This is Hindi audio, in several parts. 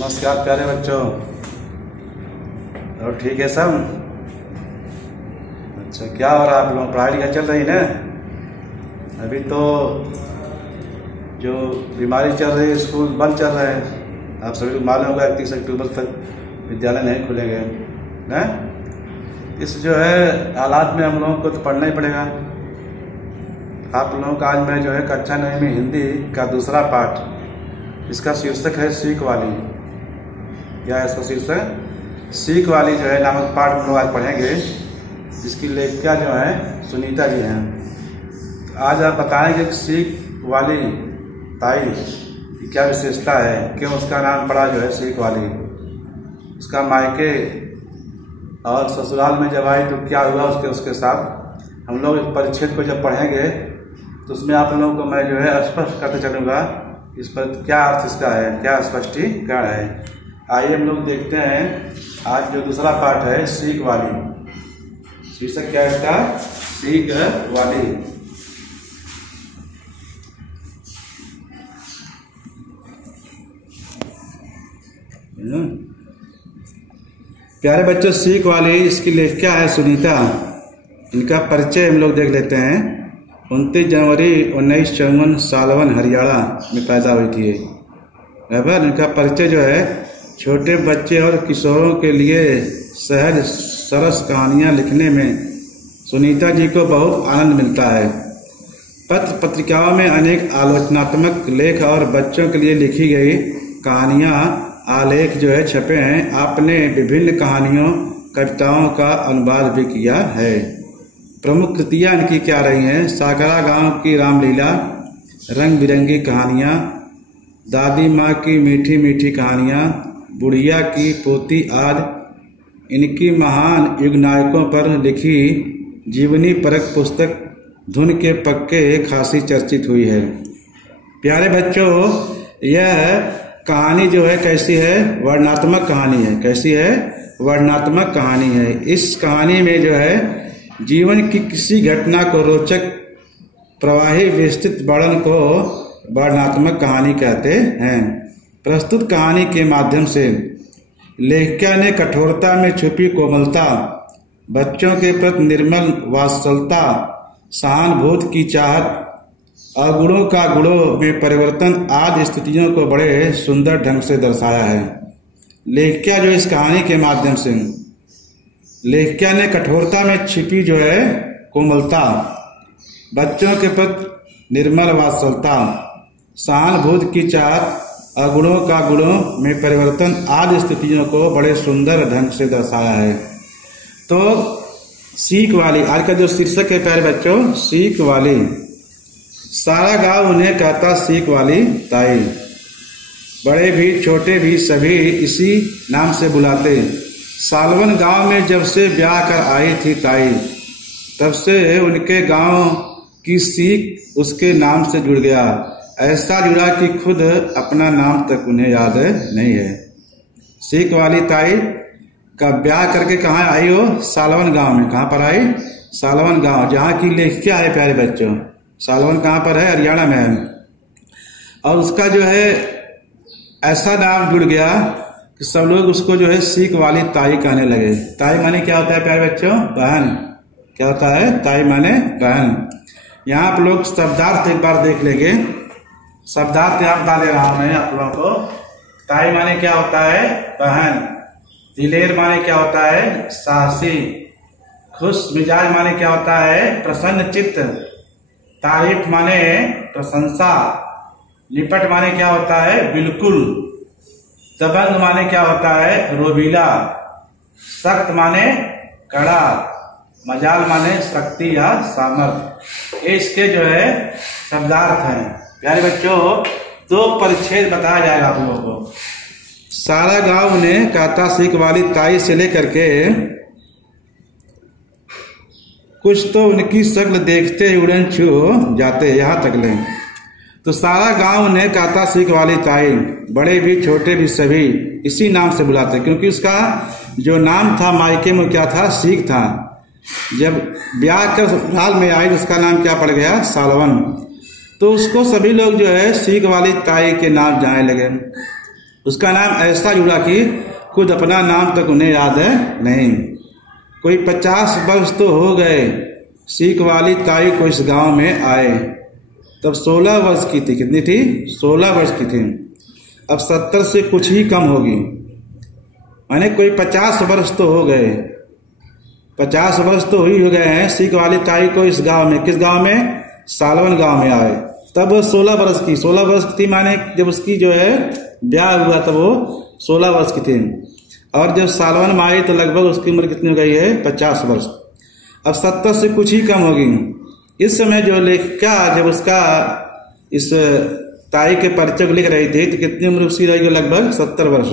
नमस्कार प्यारे बच्चों। और ठीक है सब? अच्छा, क्या हो रहा है आप लोग? पढ़ाई लिखाई चल रही है ना? अभी तो जो बीमारी चल रही है, स्कूल बंद चल रहे हैं। आप सभी को मालूम होगा 31 अक्टूबर तक विद्यालय नहीं खुलेंगे ना। इस जो है हालात में हम लोगों को तो पढ़ना ही पड़ेगा। आप लोगों का आज मैं जो है कक्षा 9 में हिंदी का दूसरा पाठ, इसका शीर्षक है सीख वाली। क्या है इसका शीर्षक? सीख वाली जो है नामक पाठ हम लोग आज पढ़ेंगे, जिसकी लेखिका जो है सुनीता जी हैं। आज आप बताएंगे कि सीख वाली ताई की क्या विशेषता है, क्यों उसका नाम पड़ा जो है सीख वाली। उसका मायके और ससुराल में जब आई तो क्या हुआ उसके साथ। हम लोग इस परिच्छेद को जब पढ़ेंगे तो उसमें आप लोगों को मैं जो है स्पष्ट करते चलूँगा इस पर क्या अर्थ इसका है, क्या स्पष्टीकरण है। आइए हम लोग देखते हैं आज जो दूसरा पाठ है सीख वाली। शीर्षक क्या है इसका? सीख वाली। प्यारे बच्चों, सीख वाली इसकी लेखिका है सुनीता। इनका परिचय हम लोग देख लेते हैं। 29 जनवरी 1954 सालवन हरियाणा में पैदा हुई थी। बराबर। इनका परिचय जो है, छोटे बच्चे और किशोरों के लिए सहज सरस कहानियां लिखने में सुनीता जी को बहुत आनंद मिलता है। पत्र पत्रिकाओं में अनेक आलोचनात्मक लेख और बच्चों के लिए लिखी गई कहानियां आलेख जो है छपे हैं। आपने विभिन्न कहानियों कविताओं का अनुवाद भी किया है। प्रमुख कृतियां इनकी क्या रही हैं? साकरा गांव की रामलीला, रंग बिरंगी कहानियां, दादी माँ की मीठी मीठी कहानियां, बुढ़िया की पोती आदि। इनकी महान युग नायकों पर लिखी जीवनी परक पुस्तक धुन के पक्के खासी चर्चित हुई है। प्यारे बच्चों, यह कहानी जो है कैसी है? वर्णनात्मक कहानी है। कैसी है? वर्णनात्मक कहानी है। इस कहानी में जो है जीवन की किसी घटना को रोचक प्रवाही विस्तृत वर्णन को वर्णनात्मक कहानी कहते हैं। प्रस्तुत कहानी के माध्यम से लेखिका ने कठोरता में छुपी कोमलता, बच्चों के प्रति निर्मल वात्सल्यता, सहानुभूति की चाहत, अवगुणों का गुणों में परिवर्तन आदि स्थितियों को बड़े सुंदर ढंग से दर्शाया है। लेखिका जो इस कहानी के माध्यम से, लेखिका ने कठोरता में छिपी जो है कोमलता, बच्चों के प्रति निर्मल वात्सल्यता, सहानुभूति की चाहत, अवगुणों का गुणों में परिवर्तन आदि स्थितियों को बड़े सुंदर ढंग से दर्शाया है। तो सीख वाली आज का जो शीर्षक है प्यारे बच्चों, सीख वाली। सारा गांव उन्हें कहता सीख वाली ताई। बड़े भी छोटे भी सभी इसी नाम से बुलाते। सालवन गांव में जब से ब्याह कर आई थी ताई, तब से उनके गांव की सीख उसके नाम से जुड़ गया। ऐसा जुड़ा कि खुद अपना नाम तक उन्हें याद नहीं है। सीख वाली ताई का ब्याह करके कहाँ आई हो? सालवन गांव में। कहाँ पर आई? सालवन गांव, जहाँ की लेखिका है प्यारे बच्चों। सालवन कहाँ पर है? हरियाणा में है। और उसका जो है ऐसा नाम जुड़ गया कि सब लोग उसको जो है सीख वाली ताई कहने लगे। ताई माने क्या होता है प्यारे बच्चों? बहन। क्या होता है? ताई माने बहन। यहाँ आप लोग शब्दार्थ एक बार देख लेंगे। शब्दार्थ यहाँ बता दे रहा हूं मैं आप लोगों को। ताई माने क्या होता है? बहन। दिलेर माने क्या होता है? साहसी। खुश मिजाज माने क्या होता है? प्रसन्न चित्त। तारीफ माने प्रशंसा। निपट माने क्या होता है? बिल्कुल। दबंग माने क्या होता है? रोबीला। सख्त माने कड़ा। मजाल माने शक्ति या सामर्थ्य। ये इसके जो है शब्दार्थ हैं। प्यारे बच्चों, दो परिच्छेद बताया जाएगा आप लोगों को। सारा गांव ने कहता सीख वाली ताई से लेकर के कुछ तो उनकी शक्ल देखते ही उड़न छू जाते, यहाँ तक ले। तो सारा गांव ने कहता सीख वाली ताई। बड़े भी छोटे भी सभी इसी नाम से बुलाते, क्योंकि उसका जो नाम था मायके में क्या था? सीख था। जब ब्याह कर ससुराल में आई तो उसका नाम क्या पड़ गया? सालवन। तो उसको सभी लोग जो है सीख वाली ताई के नाम जाने लगे। उसका नाम ऐसा जुड़ा कि खुद अपना नाम तक उन्हें याद है नहीं। कोई 50 वर्ष तो हो गए सीख वाली ताई को इस गांव में आए। तब 16 वर्ष की थी। कितनी थी? 16 वर्ष की थी। अब 70 से कुछ ही कम होगी, माने कोई 50 वर्ष तो हो गए। 50 वर्ष तो ही हो गए हैं सीख वाली ताई को इस गांव में। किस गांव में? सालवन गांव में आए। तब वो 16 वर्ष की थी, माने जब उसकी जो है ब्याह हुआ तब वो 16 वर्ष की थी। और जब सालवन में आई तो लगभग उसकी उम्र कितनी हो गई है? 50 वर्ष। अब 70 से कुछ ही कम होगी। इस समय जो लेखिका जब उसका इस ताई के परिचय को लिख रही थी तो कितनी उम्र उसकी रहेगी? लगभग 70 वर्ष।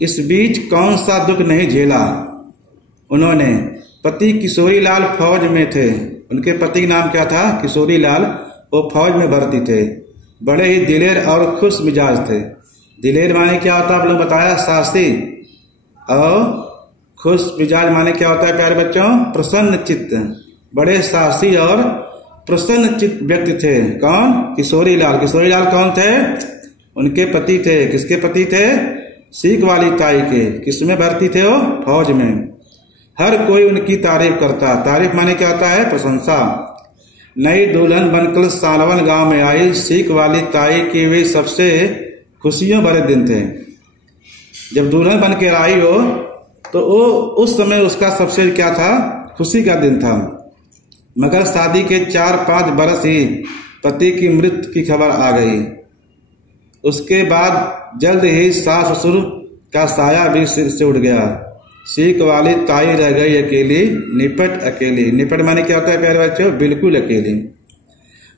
इस बीच कौन सा दुख नहीं झेला उन्होंने। पति किशोरी लाल फौज में थे। उनके पति का नाम क्या था? किशोरी लाल। वो फौज में भर्ती थे। बड़े ही दिलेर और खुश मिजाज थे। दिलेर माने क्या होता है आप लोग बताया? साहसी। और खुश मिजाज माने क्या होता है प्यारे बच्चों? प्रसन्न चित्त। बड़े साहसी और प्रसन्न चित्त व्यक्ति थे। कौन? किशोरी लाल। किशोरी लाल कौन थे? उनके पति थे। किसके पति थे? सीख वाली ताई के। किसमें भर्ती थे वो? फौज में। हर कोई उनकी तारीफ करता। तारीफ माने क्या होता है? प्रशंसा। नई दुल्हन बनकर सालवन गांव में आई सीख वाली ताई के वे सबसे खुशियों भरे दिन थे। जब दुल्हन बन के आई हो तो वो उस समय उसका सबसे क्या था? खुशी का दिन था। मगर शादी के 4-5 बरस ही पति की मृत्यु की खबर आ गई। उसके बाद जल्द ही सास ससुर का साया भी सिर से उड़ गया। सीख वाली ताई रह गई अकेली, निपट अकेली। निपट माने क्या होता है प्यारे बच्चों? बिल्कुल अकेली।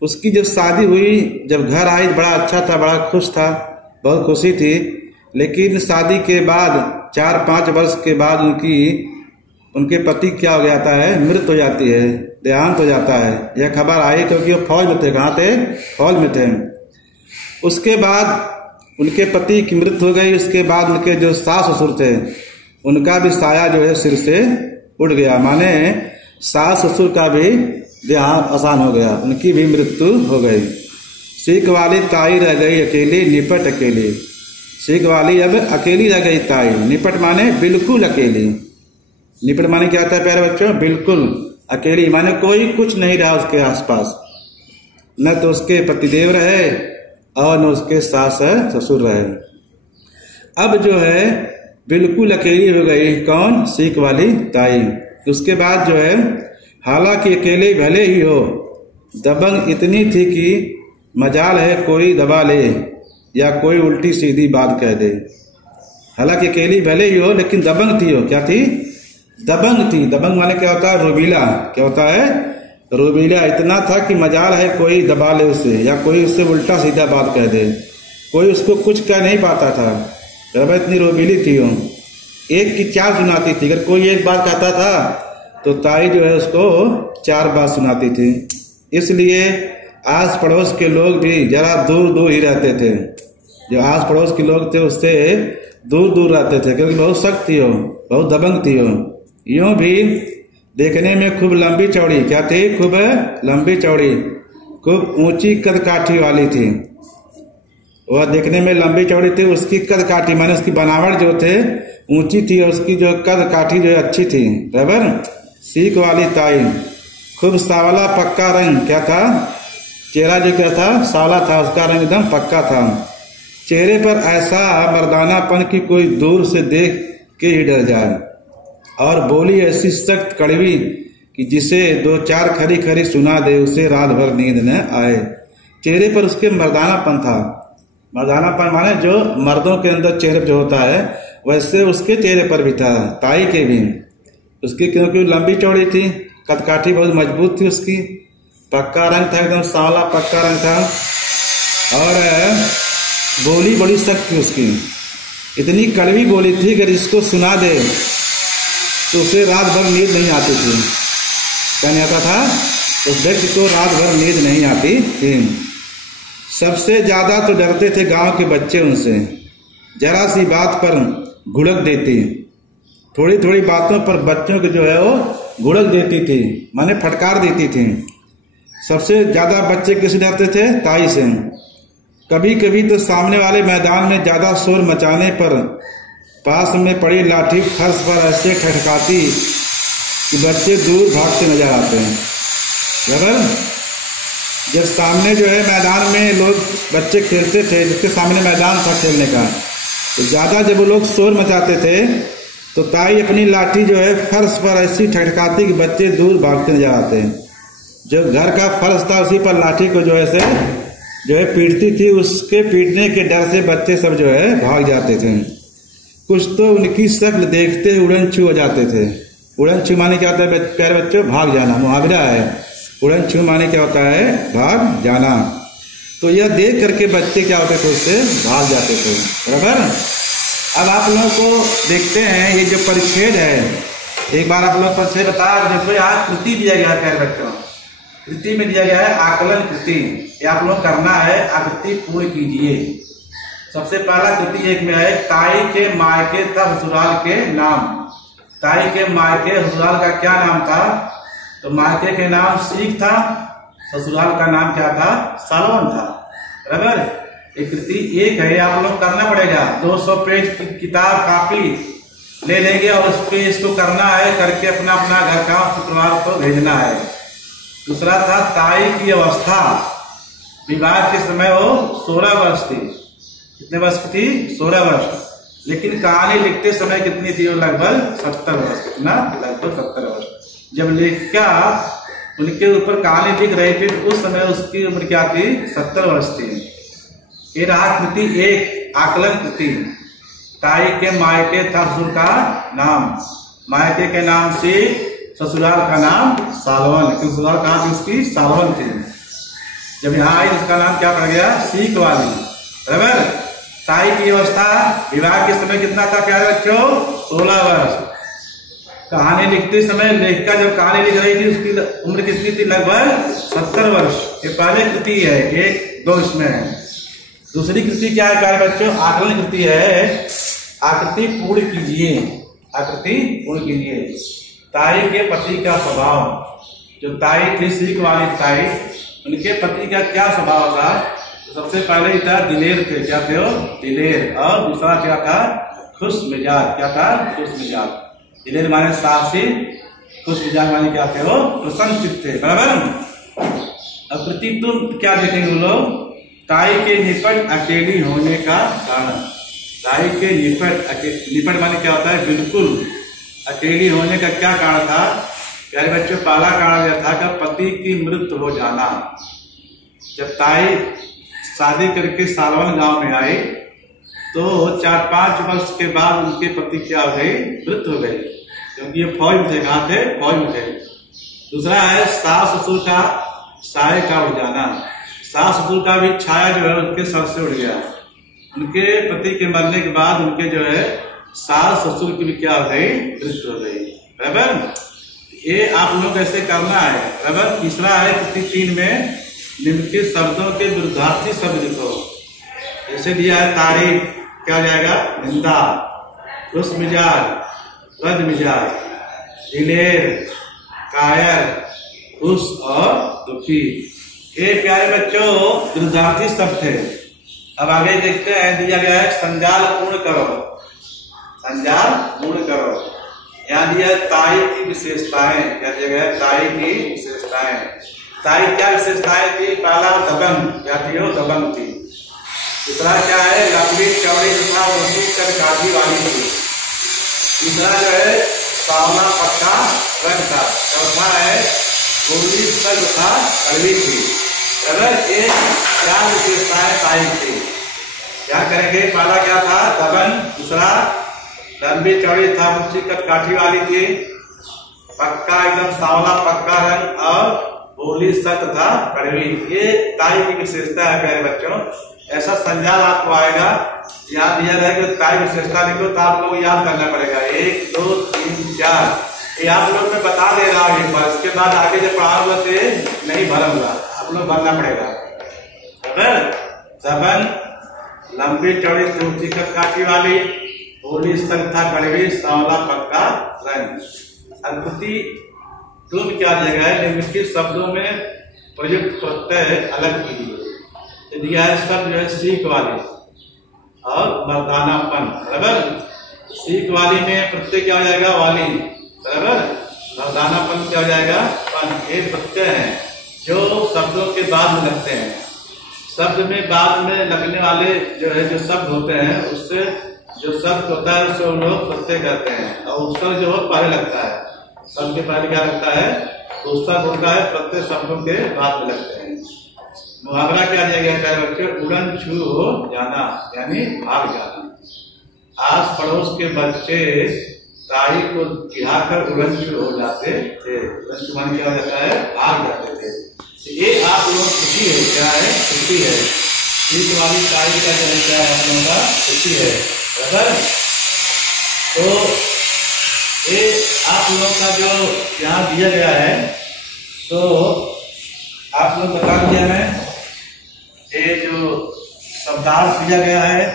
उसकी जब शादी हुई, जब घर आई बड़ा अच्छा था, बड़ा खुश था, बहुत खुशी थी। लेकिन शादी के बाद 4-5 वर्ष के बाद उनके पति क्या हो जाता है? मृत्यु हो जाती है, देहांत हो जाता है। यह खबर आई क्योंकि वो फौज में थे। कहाँ थे? फौज में थे। उसके बाद उनके पति की मृत्यु हो गई। उसके बाद उनके जो सास ससुर थे उनका भी साया जो है सिर से उड़ गया। माने सास ससुर का भी देहांत आसान हो गया, उनकी भी मृत्यु हो गई। सीख वाली ताई रह गई अकेली, निपट अकेली। सीख वाली अब अकेली रह गई ताई। निपट माने बिल्कुल अकेली। निपट माने क्या होता है प्यारे बच्चों? बिल्कुल अकेली। माने कोई कुछ नहीं रहा उसके आसपास। न तो उसके पतिदेव रहे और न उसके सास ससुर रहे। अब जो है बिल्कुल अकेली हो गई। कौन? सीख वाली ताई। उसके बाद जो है हालांकि अकेले भले ही हो, दबंग इतनी थी कि मजाल है कोई दबा ले या कोई उल्टी सीधी बात कह दे। हालांकि अकेली भले ही हो लेकिन दबंग थी। हो क्या थी? दबंग थी। दबंग माने क्या होता है? रोबीला। क्या होता है? रोबीला। इतना था कि मजाल है कोई दबा ले उसे या कोई उससे उल्टा सीधा बात कह दे। कोई उसको कुछ कह नहीं पाता था। इतनी रोबीली थी वो। एक की 4 सुनाती थी। अगर कोई एक बात कहता था तो ताई जो है उसको 4 बात सुनाती थी। इसलिए आस पड़ोस के लोग भी जरा दूर दूर ही रहते थे। जो आस पड़ोस के लोग थे उससे दूर दूर रहते थे क्योंकि बहुत सख्त थी हो, बहुत दबंग थी हो। यूं भी देखने में खूब लंबी चौड़ी। क्या थी? खूब लंबी चौड़ी, खूब ऊंची कद काठी वाली थी। वह देखने में लंबी चौड़ी थी। उसकी कद काठी माने उसकी बनावट जो थे ऊंची थी और उसकी जो कद काठी जो अच्छी थी। बराबर। सीख वाली ताई। खूब सावला पक्का रंग। क्या था? चेहरा जो क्या था? सावला था। उसका रंग एकदम पक्का था। चेहरे पर ऐसा मर्दानापन की कोई दूर से देख के ही डर जाए। और बोली ऐसी सख्त कड़वी कि जिसे 2-4 खरी खरी सुना दे उसे रात भर नींद न आए। चेहरे पर उसके मर्दानापन था। मर्दानापन माने जो मर्दों के अंदर चेहरे जो होता है वैसे उसके चेहरे पर भी था। ताई के भी। उसकी क्योंकि लंबी चौड़ी थी, कदकाठी बहुत मजबूत थी उसकी, पक्का रंग था, एकदम सावला पक्का रंग था। और बोली बड़ी सख्त थी उसकी। इतनी कड़वी बोली थी कि इसको सुना दे तो उसे रात भर नींद नहीं आती थी। क्या नहीं आता था? उस व्यक्ति को रात भर नींद नहीं आती थी। सबसे ज्यादा तो डरते थे गांव के बच्चे उनसे। जरा सी बात पर घुड़क देती। थोड़ी थोड़ी बातों पर बच्चों को जो है वो घुड़क देती थी, माने फटकार देती थी। सबसे ज्यादा बच्चे किससे डरते थे? ताई से। कभी कभी तो सामने वाले मैदान में ज्यादा शोर मचाने पर पास में पड़ी लाठी फर्श पर ऐसे खटकाती कि बच्चे दूर भागते नजर आते हैं। बराबर, जब सामने जो है मैदान में लोग बच्चे खेलते थे, जिसके सामने मैदान था खेलने का, तो ज़्यादा जब वो लोग शोर मचाते थे तो ताई अपनी लाठी जो है फर्श पर ऐसी ठटकाती कि बच्चे दूर भागते नजर आते हैं। जो घर का फर्श था उसी पर लाठी को जो है पीटती थी, उसके पीटने के डर से बच्चे सब जो है भाग जाते थे। कुछ तो उनकी शक्ल देखते उड़न छू हो जाते थे। उड़न छू माने क्या होता है प्यारे बच्चों? भाग जाना, मुहावरा है। उड़न छू माने क्या होता है? भाग जाना। तो यह देख करके बच्चे क्या होते थे, उससे भाग जाते थे। बराबर। अब आप लोगों को देखते हैं ये जो परिच्छेद है, एक बार आप लोग परिच्छेद बता। देखो यहाँ कृति दिया गया है प्यारे बच्चों, कृति में दिया गया है आकलन कृति। ये आप लोग करना है, आकृति पूर्ण कीजिए। सबसे पहला कृति एक में है ताई के मायके था ससुराल के नाम। ताई के मायके ससुराल का क्या नाम था? तो मायके के नाम सीख था, ससुराल का नाम क्या था? सालवन था। बराबर। एक कृति एक है, आप लोग करना पड़ेगा। 200 पेज की किताब कापी ले लेंगे और उस पे इसको करना है, करके अपना अपना घर का शुक्रवार को भेजना है। दूसरा था ताई की अवस्था। विवाह के समय वो 16 वर्ष थी। कितने वर्ष की थी? 16 वर्ष। लेकिन कहानी लिखते समय कितनी थी? वो लगभग 70 वर्ष। कितना? लगभग 70 वर्ष। जब लेखिका उनके ऊपर कहानी लिख रही थी तो उस समय उसकी उम्र क्या थी? 70 वर्ष थी। ये रहा कृति एक, आकलन कृति। ताई के मायके था ससुर का नाम। मायके के नाम से ससुराल का नाम सालवन। ससुराल कहाँ थी उसकी? सालवन थी। जब यहाँ आई उसका नाम क्या पड़ गया? सीख वाली। बराबर। ताई की अवस्था विवाह के समय कितना था प्यारे बच्चों? 16 वर्ष। कहानी लिखते समय लेखिका जब कहानी लिख रही थी उसकी उम्र कितनी थी? लगभग 70 वर्ष। ये पहले कृति है, एक दो इसमें है। दूसरी कृति क्या है प्यारे बच्चों? आकलन कृति है। आकृति पूर्ण कीजिए। आकृति पूर्ण कीजिए। ताई के पति का स्वभाव। जो ताई थी सीख वाली ताई, उनके पति का क्या स्वभाव था? तो सबसे पहले ही था दिलेर थे। क्या थे वो? दिलेर। और दूसरा क्या था? खुश मिजाज। क्या था? खुश मिजाज। दिलेर माने साहसी, खुश मिजाज माने क्या थे? वो प्रसन्न चित्त थे। बराबर। अब कृति तुम क्या देखेंगे लोग? ताई के निपट अकेली होने का कारण। ताई के निपट माने क्या होता है? बिल्कुल अकेली होने का क्या कारण था प्यारे बच्चों? पहला कारण यह था कि पति की मृत्यु हो जाना। जब ताई शादी करके सालवन गांव में आई तो 4-5 वर्ष के बाद उनके पति क्या हो गई? मृत्यु हो गई, क्योंकि ये फौज में थे। कहाँ थे? फौज में थे। दूसरा है सास ससुर का साये का उड़ जाना। सास ससुर का भी छाया जो है उनके सर से उड़ गया। उनके पति के मरने के बाद उनके जो है सास ससुर की भी क्या हो गई? मृत्यु हो गई। बराबर। ये आप लोग ऐसे करना है। बराबर। तीसरा है कृति 3 में निम्नलिखित शब्दों के विरुद्धार्थी शब्द लिखो। जैसे दिया है तारीफ, क्या जाएगा? निंदा। खुश मिजाज, बद मिजाज, दिलेर, कायर, खुश और दुखी। ये प्यारे बच्चों विरुद्धार्थी शब्द थे। अब आगे देखते हैं, दिया गया है संजाल पूर्ण करो। संजाल पूर्ण करो। यहाँ दिया है ताई की विशेषताएं। क्या दिया गया है? ताई की विशेषताएं। ताई क्या विशेषताएं थी? पहला दबंग। क्या थी वो? दबंग थी। दूसरा क्या है? लंबी चौड़ी तथा ऊंची कदकाठी वाली थी। तीसरा जो है सावला पक्का रंग था। चौथा है गोली सग था कड़वी थी। अगर एक क्या विशेषताएं ताई थी? क्या करेंगे? पहला क्या था? दबंग। दूसरा लंबी चौड़ी था, ऊंची कदकाठी वाली थी, पक्का एकदम सावला पक्का रंग, और बोली सख्त था कड़वी। ये ताई की विशेषता है प्यारे बच्चों। ऐसा संजाल आपको आएगा, याद दिया रहेगा कि ताई विशेषता लिखो तो आप लोग याद करना पड़ेगा। 1 2 3 4 ये आप लोग मैं बता दे रहा हूँ एक बार। इसके बाद आगे जब पढ़ाऊंगा तो नहीं भरूंगा, आप लोग भरना पड़ेगा। दबंग, लंबी चौड़ी ऊंची कदकाठी वाली, बोली सख्त था कड़वी, सांवला पक्का रंग। अनुकृति तुम क्या जगह है? निम्नलिखित शब्दों में प्रयुक्त प्रत्यय अलग कीजिए। ये दिया है शब्द जो है सीख वाली और मर्दानापन, बराबर। सीख वाली में प्रत्यय क्या हो जाएगा, वाली, बराबर। मर्दानापन क्या हो जाएगा, पन। ये प्रत्यय है जो शब्दों के बाद में लगते हैं। शब्द में बाद में लगने वाले जो शब्द होते हैं, उससे जो शब्द होता है उससे हम लोग प्रत्यय कहते हैं, और उत्सर्ग जो पहले लगता है। शब्द के पहले क्या लगता है, तो उत्सर्ग होता है, प्रत्यय शब्दों के बाद में लगते हैं। मुहावरा क्या दिया गया है बच्चे, उड़न छू हो जाना, यानी भाग जाना। आस पड़ोस के बच्चे ताई को खिलाकर उड़न छू हो जाते थे। उड़न छू माने क्या हो जाता है, भाग जाते थे। ये आप लोग खुशी है, क्या है, खुशी है। सीख वाली ताई का जो है क्या है, आप लोगों का खुशी है, बराबर। तो ये आप लोगों का जो यहाँ दिया गया है, तो आप लोग बता दिया है, ये जो शब्दार्थ दिया गया है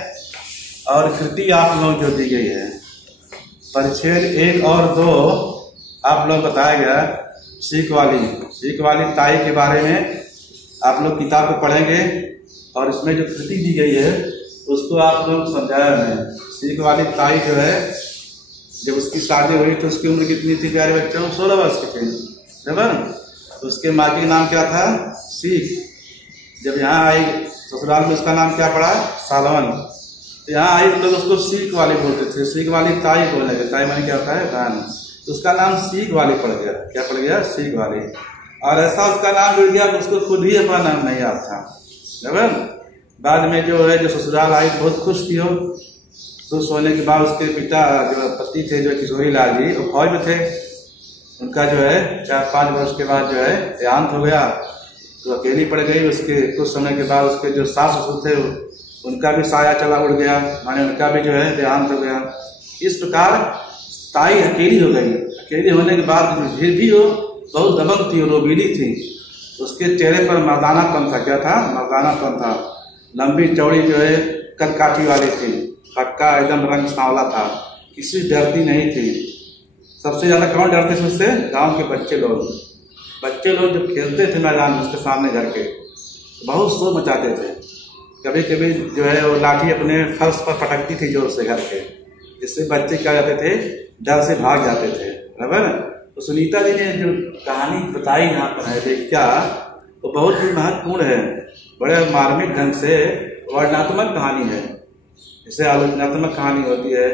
और कृति आप लोग जो दी गई है, परिच्छेद 1 और 2 आप लोग बताया गया। सीख वाली ताई के बारे में आप लोग किताब को पढ़ेंगे और इसमें जो कृति दी गई है उसको आप लोग समझाया है। सीख वाली ताई जो है, जब उसकी शादी हुई तो उसकी उम्र कितनी थी प्यारे बच्चों, 16 वर्ष की थी, बराबर। उसके माँ का नाम क्या था, सीख। जब यहाँ आई ससुराल में उसका नाम क्या पड़ा, सालवन। तो यहाँ आई तो लोग उसको सीख वाली बोलते थे, सीख वाली ताई बोलने लगे। ताई माने क्या होता है, बहन। तो उसका नाम सीख वाली पड़ गया। क्या पड़ गया, सीख वाली। और ऐसा उसका नाम जुड़ गया कि उसको खुद ही अपना नाम नहीं याद था, बराबर। बाद में जो है, जो ससुराल आई बहुत खुश थी हो। खुश होने के बाद उसके पिता जो पति थे, जो किशोरी लाल जी, वो फौज में थे। उनका जो है 4-5 वर्ष के बाद जो है देहांत हो गया, तो अकेली पड़ गई। उसके कुछ समय के बाद उसके जो सास ससुर थे उनका भी साया चला उड़ गया, माने उनका भी जो है देहांत हो गया। इस प्रकार ताई अकेली हो गई। अकेली होने के बाद फिर भी वो बहुत दबंग थी, रोबीली थी। उसके चेहरे पर मर्दानापन था। क्या था, मर्दानापन था। लंबी चौड़ी जो है कदकाठी वाली थी, पक्का एकदम रंग सांवला था, किसी डरती नहीं थी। सबसे ज्यादा कौन डरते थे उससे, गांव के बच्चे लोग जब खेलते थे मैदान में उसके सामने घर के, बहुत शोर मचाते थे। कभी कभी जो है वो लाठी अपने फर्श पर पटकती थी जोर से घर के, जिससे बच्चे क्या जाते थे, डर से भाग जाते थे, बराबर। तो सुनीता जी ने जो कहानी बताई यहाँ पर है क्या, वो बहुत ही महत्वपूर्ण है। बड़े मार्मिक ढंग से वर्णनात्मक कहानी है। जैसे आलोचनात्मक कहानी होती है,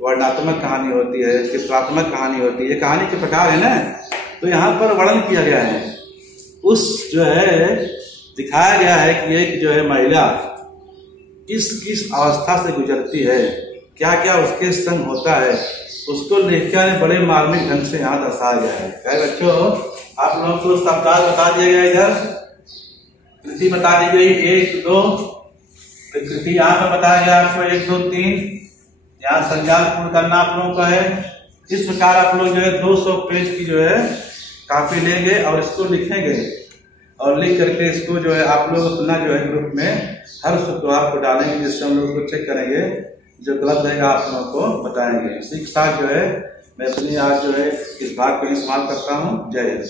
वर्णनात्मक कहानी होती है, चित्रात्मक कहानी होती है। ये कहानी के प्रकार है ना, तो यहाँ पर वर्णन किया गया है। उस जो है दिखाया गया है कि एक जो है महिला किस किस अवस्था से गुजरती है, क्या क्या उसके संग होता है, उसको लेकर बड़े मार्मिक ढंग से यहाँ दर्शाया गया है। क्या बच्चों, आप लोगों को शब्दार्थ बता दिया गया, इधर कृति बता दी गई 1, 2। कृति यहाँ पर बताया गया आपको 1, 2, 3। यहाँ संजाल पूर्ण करना आप लोगों का है। इस प्रकार आप लोग जो है 200 पेज की जो है कापी लेंगे और इसको लिखेंगे, और लिख करके इसको जो है आप लोग अपना जो है ग्रुप में हर शुक्रवार को डालेंगे, जिससे हम लोग उसको चेक करेंगे। जो गलत रहेगा आप लोगों को बताएंगे। इसी के साथ जो है मैं अपनी आज जो है इस बात को समाप्त करता हूँ। जय हिंद।